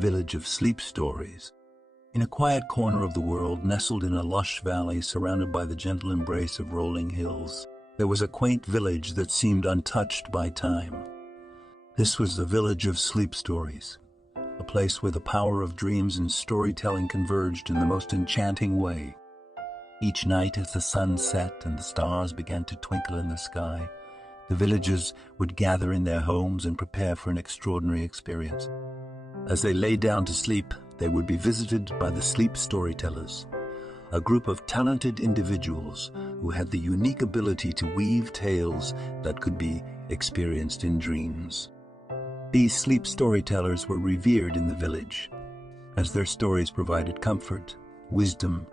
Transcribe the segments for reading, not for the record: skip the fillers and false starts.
village of sleep stories. In a quiet corner of the world, nestled in a lush valley surrounded by the gentle embrace of rolling hills, there was a quaint village that seemed untouched by time. This was the village of sleep stories, a place where the power of dreams and storytelling converged in the most enchanting way. Each night as the sun set and the stars began to twinkle in the sky, the villagers would gather in their homes and prepare for an extraordinary experience. As they lay down to sleep, they would be visited by the sleep storytellers, a group of talented individuals who had the unique ability to weave tales that could be experienced in dreams. These sleep storytellers were revered in the village, as their stories provided comfort, wisdom,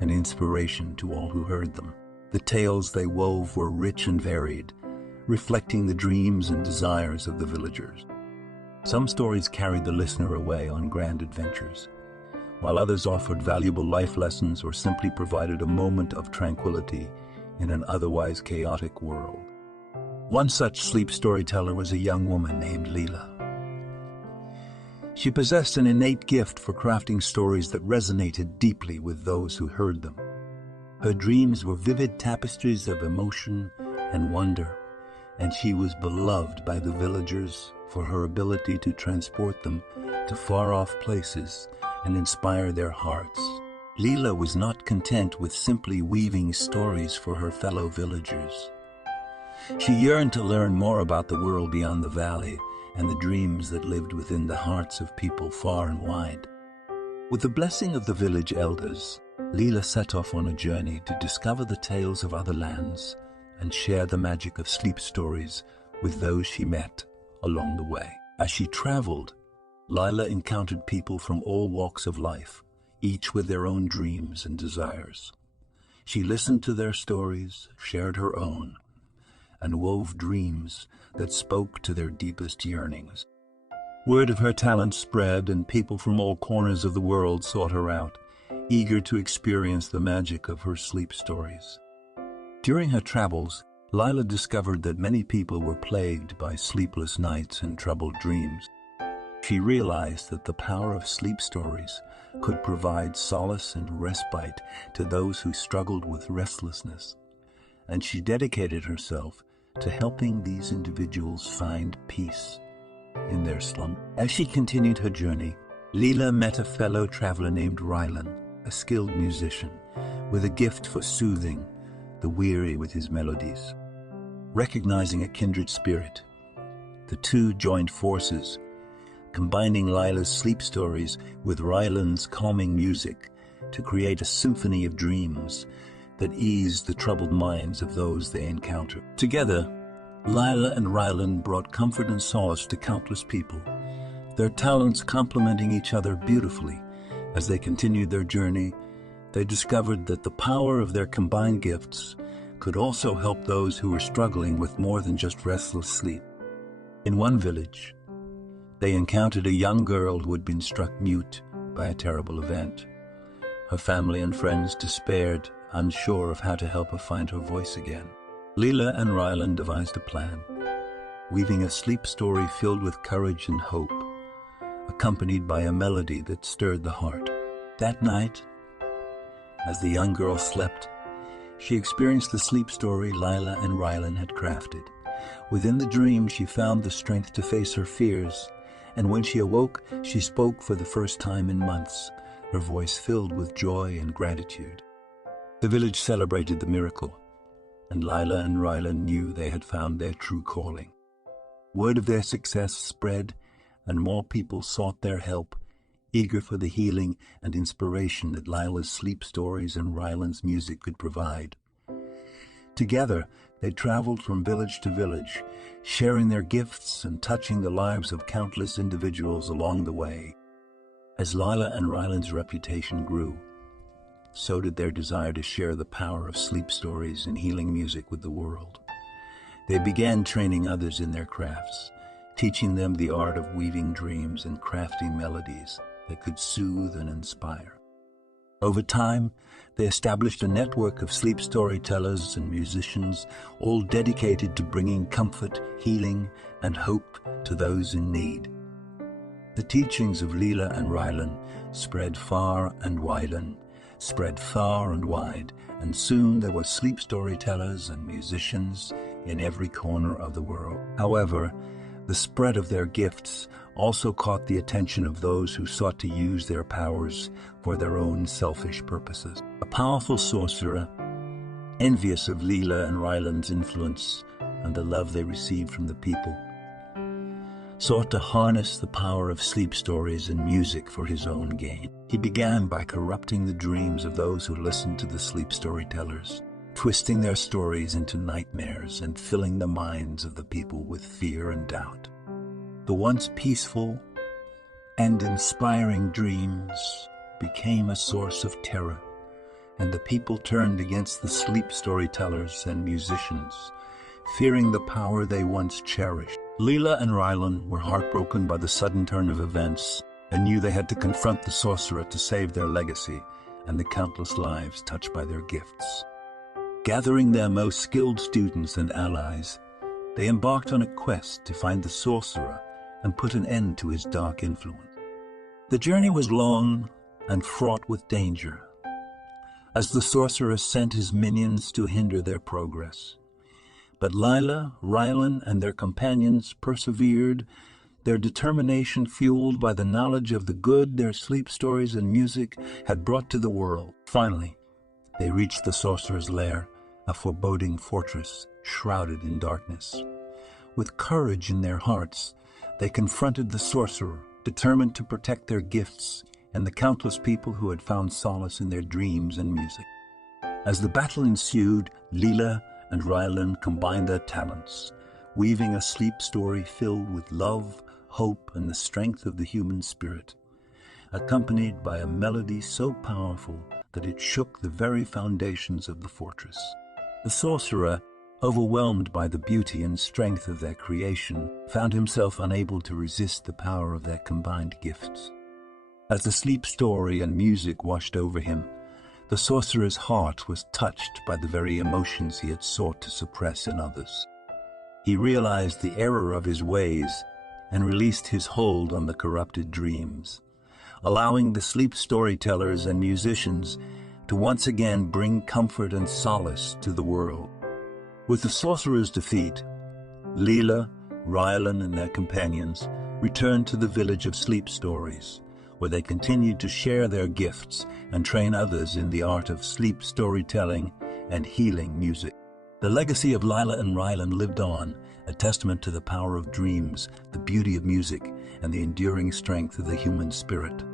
and inspiration to all who heard them. The tales they wove were rich and varied, reflecting the dreams and desires of the villagers. Some stories carried the listener away on grand adventures, while others offered valuable life lessons or simply provided a moment of tranquility in an otherwise chaotic world. One such sleep storyteller was a young woman named Leela. She possessed an innate gift for crafting stories that resonated deeply with those who heard them. Her dreams were vivid tapestries of emotion and wonder, and she was beloved by the villagers for her ability to transport them to far-off places and inspire their hearts. Leela was not content with simply weaving stories for her fellow villagers. She yearned to learn more about the world beyond the valley and the dreams that lived within the hearts of people far and wide. With the blessing of the village elders, Leela set off on a journey to discover the tales of other lands and share the magic of sleep stories with those she met along the way. As she traveled, Leela encountered people from all walks of life, each with their own dreams and desires. She listened to their stories, shared her own, and wove dreams that spoke to their deepest yearnings. Word of her talent spread, and people from all corners of the world sought her out, eager to experience the magic of her sleep stories. During her travels, Leela discovered that many people were plagued by sleepless nights and troubled dreams. She realized that the power of sleep stories could provide solace and respite to those who struggled with restlessness, and she dedicated herself to helping these individuals find peace in their slumber. As she continued her journey, Leela met a fellow traveler named Rylan, a skilled musician with a gift for soothing the weary with his melodies. Recognizing a kindred spirit, the two joined forces, combining Leela's sleep stories with Rylan's calming music to create a symphony of dreams that eased the troubled minds of those they encountered. Together, Leela and Rylan brought comfort and solace to countless people, their talents complementing each other beautifully. As they continued their journey, they discovered that the power of their combined gifts could also help those who were struggling with more than just restless sleep. In one village, they encountered a young girl who had been struck mute by a terrible event. Her family and friends despaired, unsure of how to help her find her voice again. Leela and Rylan devised a plan, weaving a sleep story filled with courage and hope, accompanied by a melody that stirred the heart. That night, as the young girl slept, she experienced the sleep story Leela and Rylan had crafted. Within the dream, she found the strength to face her fears, and when she awoke, she spoke for the first time in months, her voice filled with joy and gratitude. The village celebrated the miracle, and Leela and Rylan knew they had found their true calling. Word of their success spread, and more people sought their help, eager for the healing and inspiration that Leila's sleep stories and Rylan's music could provide. Together, they traveled from village to village, sharing their gifts and touching the lives of countless individuals along the way. As Leila and Rylan's reputation grew, so did their desire to share the power of sleep stories and healing music with the world. They began training others in their crafts, teaching them the art of weaving dreams and crafting melodies that could soothe and inspire. Over time, they established a network of sleep storytellers and musicians, all dedicated to bringing comfort, healing, and hope to those in need. The teachings of Leela and Rylan spread far and wide, and soon there were sleep storytellers and musicians in every corner of the world. However, the spread of their gifts also caught the attention of those who sought to use their powers for their own selfish purposes. A powerful sorcerer, envious of Leela and Rylan's influence and the love they received from the people, sought to harness the power of sleep stories and music for his own gain. He began by corrupting the dreams of those who listened to the sleep storytellers, twisting their stories into nightmares and filling the minds of the people with fear and doubt. The once peaceful and inspiring dreams became a source of terror, and the people turned against the sleep storytellers and musicians, fearing the power they once cherished. Leela and Rylan were heartbroken by the sudden turn of events and knew they had to confront the sorcerer to save their legacy and the countless lives touched by their gifts. Gathering their most skilled students and allies, they embarked on a quest to find the sorcerer and put an end to his dark influence. The journey was long and fraught with danger, as the sorcerer sent his minions to hinder their progress. But Leela, Rylan, and their companions persevered, their determination fueled by the knowledge of the good their sleep stories and music had brought to the world. Finally, they reached the sorcerer's lair, a foreboding fortress shrouded in darkness. With courage in their hearts, they confronted the sorcerer, determined to protect their gifts and the countless people who had found solace in their dreams and music. As the battle ensued, Leela and Rylan combined their talents, weaving a sleep story filled with love, hope, and the strength of the human spirit, accompanied by a melody so powerful that it shook the very foundations of the fortress. The sorcerer, overwhelmed by the beauty and strength of their creation, found himself unable to resist the power of their combined gifts. As the sleep story and music washed over him, the sorcerer's heart was touched by the very emotions he had sought to suppress in others. He realized the error of his ways and released his hold on the corrupted dreams, allowing the sleep storytellers and musicians to once again bring comfort and solace to the world. With the sorcerer's defeat, Leela, Rylan, and their companions returned to the village of sleep stories, where they continued to share their gifts and train others in the art of sleep storytelling and healing music. The legacy of Leela and Rylan lived on, a testament to the power of dreams, the beauty of music, and the enduring strength of the human spirit.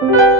you.